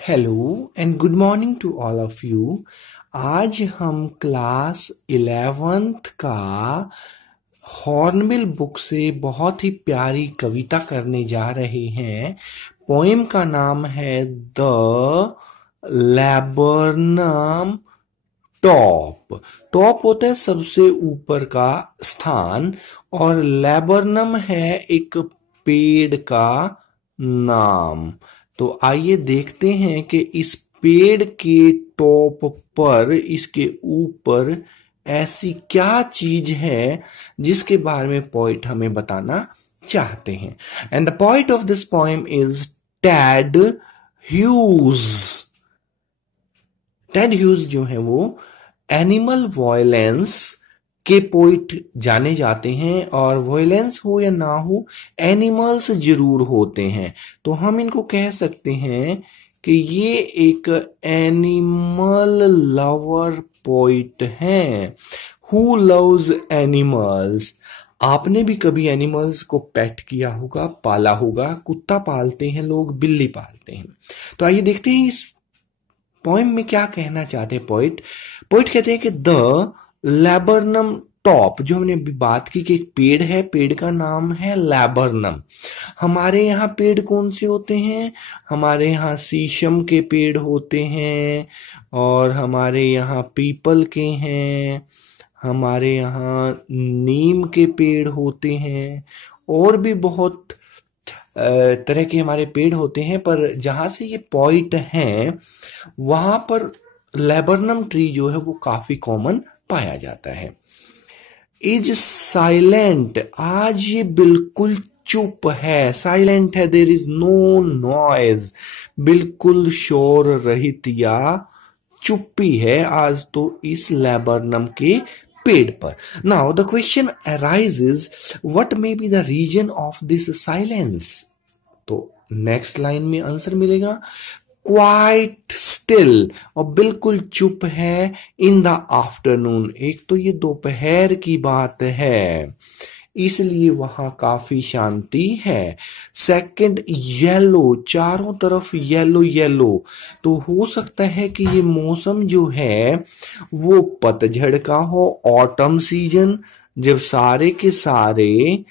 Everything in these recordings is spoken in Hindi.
Hello and good morning to all of you. आज हम क्लास 11th का हॉर्नबिल बुक से बहुत ही प्यारी कविता करने जा रहे हैं। पोएम का नाम है द लैबरनम टॉप। टॉप होता है सबसे ऊपर का स्थान और लैबरनम है एक पेड़ का नाम। तो आइए देखते हैं कि इस पेड़ के टॉप पर, इसके ऊपर ऐसी क्या चीज है जिसके बारे में पोइट हमें बताना चाहते हैं। And the poet of this poem is Ted Hughes. Ted Hughes जो है वो एनिमल वायलेंस के पोइट जाने जाते हैं, और वायलेंस हो या ना हो एनिमल्स जरूर होते हैं। तो हम इनको कह सकते हैं कि ये एक एनिमल लवर पोइट हैं। Who loves animals. आपने भी कभी एनिमल्स को पेट किया होगा, पाला होगा। कुत्ता पालते हैं लोग, बिल्ली पालते हैं। तो आइए देखते हैं इस पोएम में क्या कहना चाहते हैं पोइट। पोइट कहते हैं कि द लैबरनम टॉप, जो हमने अभी बात की कि एक पेड़ है, पेड़ का नाम है लैबरनम। हमारे यहाँ पेड़ कौन से होते हैं? हमारे यहाँ शीशम के पेड़ होते हैं, और हमारे यहाँ पीपल के हैं, हमारे यहाँ नीम के पेड़ होते हैं, और भी बहुत तरह के हमारे पेड़ होते हैं। पर जहां से ये पॉइंट हैं वहां पर लैबरनम ट्री जो है वो काफी कॉमन पाया जाता है। इज साइलेंट, आज ये बिल्कुल चुप है। साइलेंट है, देर इज नो नॉइज, बिल्कुल शोर रहित या चुप्पी है आज तो इस लैबरनम के पेड़ पर। Now the question arises, what may be the reason of this silence. तो नेक्स्ट लाइन में आंसर मिलेगा क्वाइट स्टिल, और बिल्कुल चुप है। इन द आफ्टरनून, एक तो ये दोपहर की बात है, इसलिए वहां काफी शांति है। सेकंड येलो, चारों तरफ येलो येलो, तो हो सकता है कि ये मौसम जो है वो पतझड़ का हो, ऑटम सीजन, जब सारे के सारे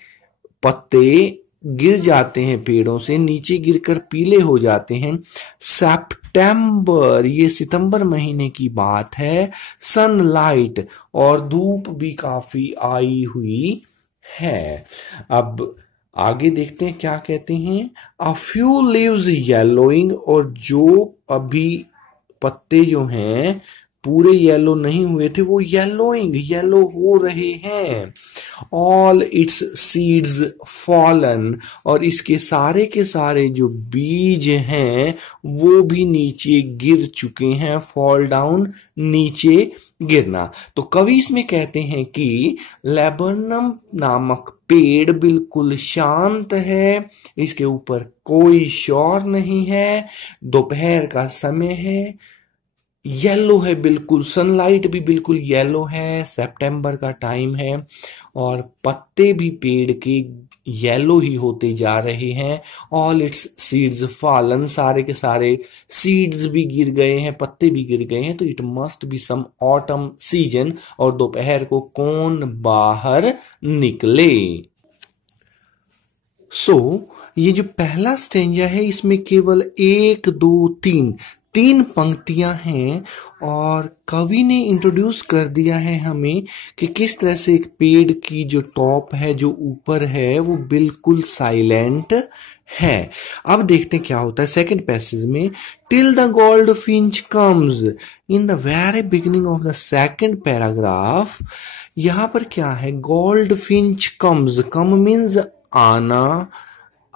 पत्ते गिर जाते हैं पेड़ों से, नीचे गिरकर पीले हो जाते हैं। सितंबर, ये सितंबर महीने की बात है। सनलाइट, और धूप भी काफी आई हुई है। अब आगे देखते हैं क्या कहते हैं। अ फ्यू लीव्स येलोइंग, और जो अभी पत्ते जो हैं पूरे येलो नहीं हुए थे वो येलोइंग, येलो हो रहे हैं। ऑल इट्स सीड्स फॉलन, और इसके सारे के सारे जो बीज हैं वो भी नीचे गिर चुके हैं। फॉल डाउन, नीचे गिरना। तो कवि इसमें कहते हैं कि लैबरनम नामक पेड़ बिल्कुल शांत है, इसके ऊपर कोई शोर नहीं है, दोपहर का समय है, येलो है बिल्कुल, सनलाइट भी बिल्कुल येलो है, सितंबर का टाइम है, और पत्ते भी पेड़ के येलो ही होते जा रहे हैं। ऑल इट्स सीड्स फॉलन, सारे के सारे सीड्स भी गिर गए हैं, पत्ते भी गिर गए हैं। तो it must be some autumn season, और दोपहर को कौन बाहर निकले। ये जो पहला स्टेंजा है इसमें केवल 1 2 तीन पंक्तियां हैं, और कवि ने इंट्रोड्यूस कर दिया है हमें कि किस तरह से एक पेड़ की जो टॉप है, जो ऊपर है, वो बिल्कुल साइलेंट है। अब देखते हैं क्या होता है सेकंड पैसेज में। Till the gold Finch comes, in the very beginning of the second paragraph, यहां पर क्या है, gold Finch comes, come means आना,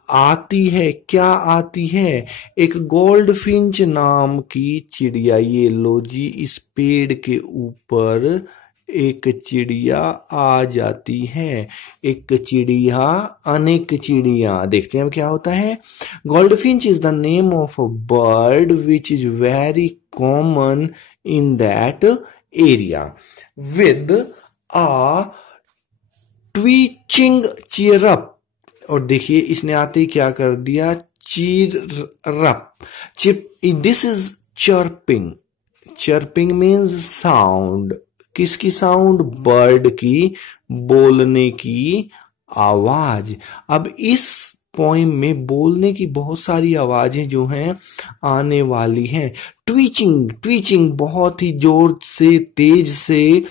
आती है। क्या आती है? एक गोल्ड फिंच नाम की चिड़िया। ये लो जी, इस पेड़ के ऊपर एक चिड़िया आ जाती है। एक चिड़िया, अनेक चिड़िया। देखते हैं अब क्या होता है। Goldfinch is the name of a bird which is very common in that area with a twitching chirrup. और देखिए इसने आते ही क्या कर दिया, chirrup. This is chirping. Chirping means sound. किसकी साउंड? बर्ड की बोलने की आवाज। अब इस पोइम में बोलने की बहुत सारी आवाजें जो हैं आने वाली हैं। ट्वीचिंग, ट्वीचिंग बहुत ही जोर से तेज से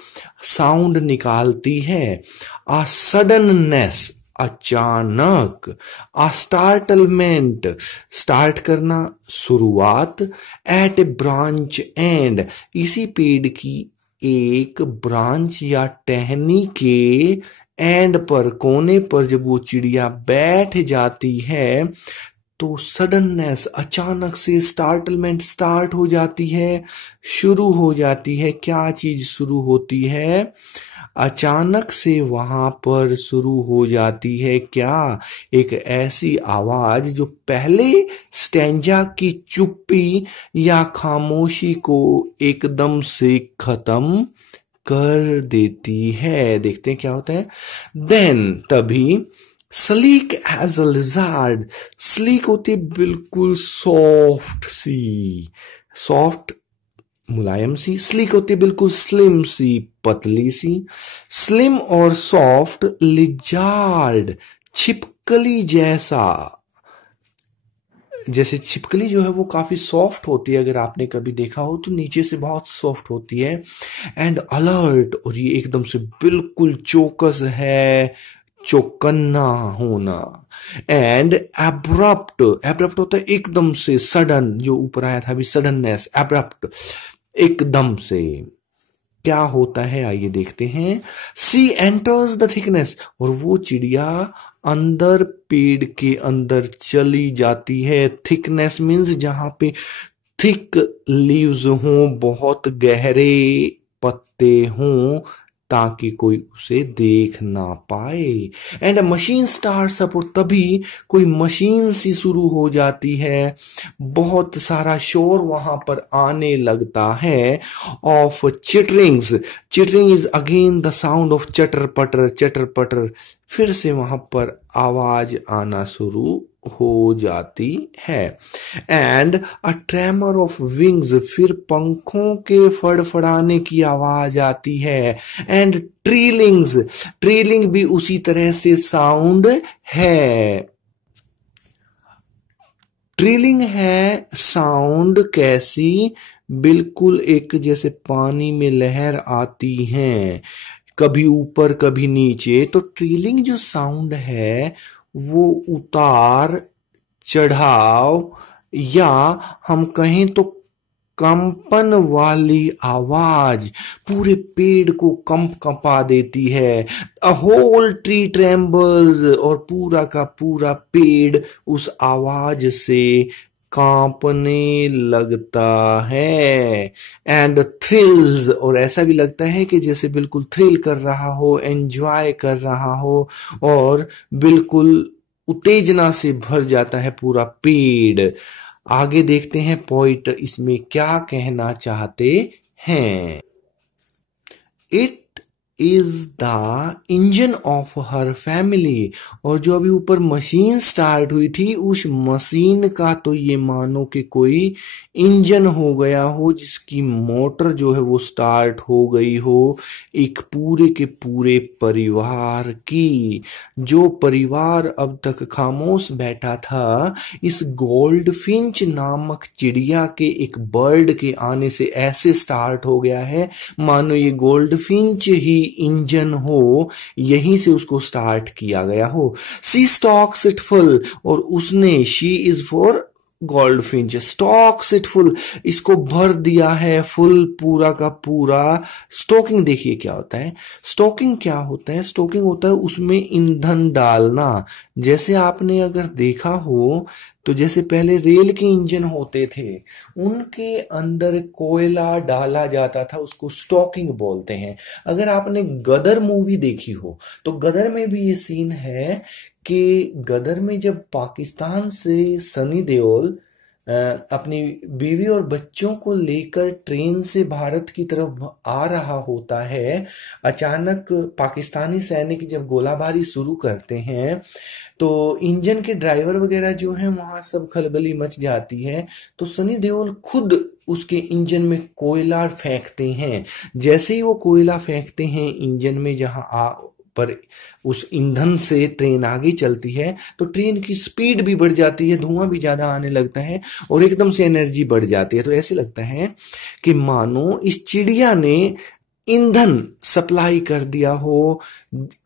साउंड निकालती है। आ सडननेस, अचानक। आ स्टार्टलमेंट, स्टार्ट करना, शुरुआत। एट ए ब्रांच एंड, इसी पेड़ की एक ब्रांच या टहनी के एंड पर, कोने पर जब वो चिड़िया बैठ जाती है तो सडननेस, अचानक से, स्टार्टलमेंट, स्टार्ट हो जाती है, शुरू हो जाती है। क्या चीज शुरू होती है? अचानक से वहां पर शुरू हो जाती है क्या? एक ऐसी आवाज जो पहले स्टैंजा की चुप्पी या खामोशी को एकदम से खत्म कर देती है। देखते हैं क्या होता है। देन, तभी, sleek as a lizard, sleek होती बिल्कुल सॉफ्ट सी, सॉफ्ट मुलायम सी। स्लीक होती बिल्कुल स्लिम सी, पतली सी। स्लिम और सॉफ्ट, लिजार्ड, छिपकली जैसा। जैसे छिपकली जो है वो काफी सॉफ्ट होती है, अगर आपने कभी देखा हो तो नीचे से बहुत सॉफ्ट होती है। एंड अलर्ट, और ये एकदम से बिल्कुल चौकस है, चौकन्ना होना। एंड एब्रप्ट, एब्रप्ट होता है एकदम से, सडन, जो ऊपर आया था अभी, सडननेस, एब्रप्ट, एकदम से। क्या होता है आइए देखते हैं। सी एंटर्स द थिकनेस, और वो चिड़िया अंदर, पेड़ के अंदर चली जाती है। थिकनेस मीन्स जहां पे थिक लीव्स हों, बहुत गहरे पत्ते हों, ताकि कोई उसे देख ना पाए। And a machine starts up, और तभी कोई मशीन सी शुरू हो जाती है। बहुत सारा शोर वहां पर आने लगता है। Of चिटरिंग्स, chittering is again the sound of चटर पटर, चटर पटर, फिर से वहां पर आवाज आना शुरू हो जाती है। And a tremor of wings, फिर पंखों के फड़फड़ाने की आवाज आती है। एंड ट्रीलिंग्स, ट्रीलिंग भी उसी तरह से साउंड है। ट्रीलिंग है साउंड कैसी? बिल्कुल एक जैसे पानी में लहर आती है, कभी ऊपर कभी नीचे। तो ट्रीलिंग जो साउंड है वो उतार चढ़ाव, या हम कहें तो कंपन वाली आवाज, पूरे पेड़ को कंपा देती है। अ होल ट्री ट्रेम्बल्स, और पूरा का पूरा पेड़ उस आवाज से कांपने लगता है। एंड थ्रिल्स, और ऐसा भी लगता है कि जैसे बिल्कुल थ्रिल कर रहा हो, एंजॉय कर रहा हो, और बिल्कुल उत्तेजना से भर जाता है पूरा पेड़। आगे देखते हैं पोइट इसमें क्या कहना चाहते हैं। It is the engine of her family, और जो अभी ऊपर मशीन स्टार्ट हुई थी, उस मशीन का तो ये मानो कि कोई इंजन हो गया हो, जिसकी मोटर जो है वो स्टार्ट हो गई हो, एक पूरे के पूरे परिवार की। जो परिवार अब तक खामोश बैठा था, इस गोल्डफिंच नामक चिड़िया के, एक बर्ड के आने से ऐसे स्टार्ट हो गया है मानो ये गोल्डफिंच ही इंजन हो, यहीं से उसको स्टार्ट किया गया हो। सी स्टॉक्स इट फुल, और उसने, she is for goldfinch, stocks it full, इसको भर दिया है फुल, पूरा का पूरा। स्टॉकिंग देखिए क्या होता है। स्टॉकिंग क्या होता है? स्टॉकिंग होता है उसमें ईंधन डालना। जैसे आपने अगर देखा हो तो जैसे पहले रेल के इंजन होते थे, उनके अंदर कोयला डाला जाता था, उसको स्टॉकिंग बोलते हैं। अगर आपने गदर मूवी देखी हो तो गदर में भी ये सीन है कि गदर में जब पाकिस्तान से सनी देओल अपनी बीवी और बच्चों को लेकर ट्रेन से भारत की तरफ आ रहा होता है। अचानक पाकिस्तानी सैनिक जब गोलाबारी शुरू करते हैं तो इंजन के ड्राइवर वगैरह जो हैं वहां सब खलबली मच जाती है। तो सनी देओल खुद उसके इंजन में कोयला फेंकते हैं। जैसे ही वो कोयला फेंकते हैं इंजन में, जहां पर उस ईंधन से ट्रेन आगे चलती है तो ट्रेन की स्पीड भी बढ़ जाती है, धुआं भी ज्यादा आने लगता है और एकदम से एनर्जी बढ़ जाती है। तो ऐसे लगता है कि मानो इस चिड़िया ने ईंधन सप्लाई कर दिया हो,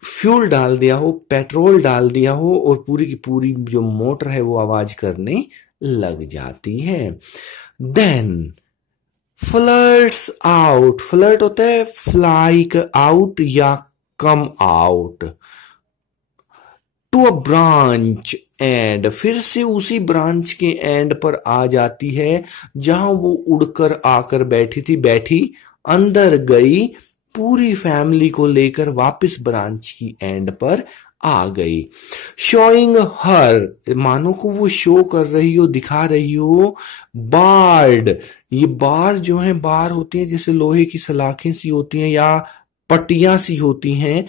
फ्यूल डाल दिया हो, पेट्रोल डाल दिया हो और पूरी की पूरी जो मोटर है वो आवाज करने लग जाती है। देन फ्लर्ट्स आउट, फ्लर्ट होता है फ्लाई आउट या come out to a branch and, फिर से उसी ब्रांच के एंड पर आ जाती है जहां वो उड़कर आकर बैठी अंदर गई, पूरी फैमिली को लेकर वापस ब्रांच की एंड पर आ गई। शोइंग हर, मानो को वो शो कर रही हो, दिखा रही हो बार्ड। ये बार जो है, बार होती है जैसे लोहे की सलाखें सी होती हैं या पट्टियां सी होती हैं।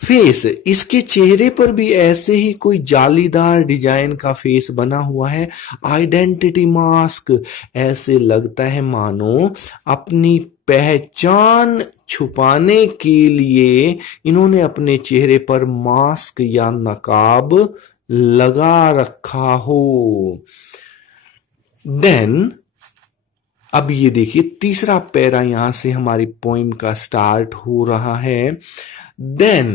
फेस, इसके चेहरे पर भी ऐसे ही कोई जालीदार डिजाइन का फेस बना हुआ है। आइडेंटिटी मास्क, ऐसे लगता है मानो अपनी पहचान छुपाने के लिए इन्होंने अपने चेहरे पर मास्क या नकाब लगा रखा हो। देन अब ये देखिए तीसरा पैरा यहां से हमारी पोइम का स्टार्ट हो रहा है। Then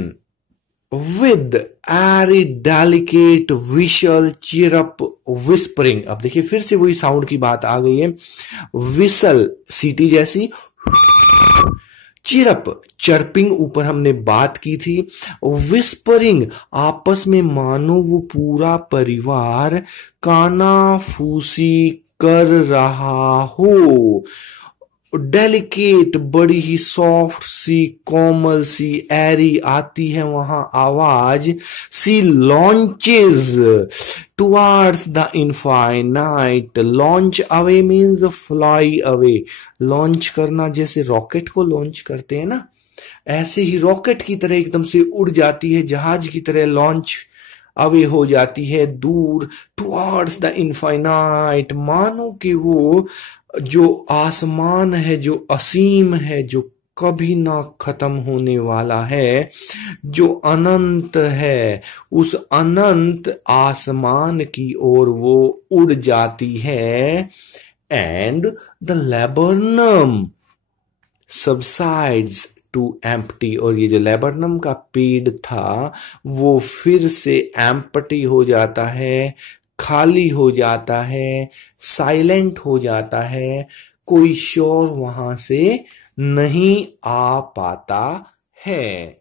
with airy delicate whistle chirp whispering, अब देखिए फिर से वही साउंड की बात आ गई है। विसल सीटी जैसी, चिरप चर्पिंग ऊपर हमने बात की थी, विस्परिंग आपस में मानो वो पूरा परिवार कानाफूसी कर रहा हो। डेलिकेट, बड़ी ही सॉफ्ट सी, कोमल सी, एरी आती है वहां आवाज। She launches towards the infinite, launch away means fly away, launch करना, जैसे रॉकेट को लॉन्च करते हैं ना, ऐसे ही रॉकेट की तरह एकदम से उड़ जाती है, जहाज की तरह लॉन्च अवे हो जाती है दूर, टुवर्ड्स द इनफाइनाइट, मानो कि वो जो आसमान है, जो असीम है, जो कभी ना खत्म होने वाला है, जो अनंत है, उस अनंत आसमान की ओर वो उड़ जाती है। And the laburnum subsides to empty, और ये जो लेबरनम का पेड़ था वो फिर से एम्प्टी हो जाता है, खाली हो जाता है, साइलेंट हो जाता है, कोई शोर वहां से नहीं आ पाता है।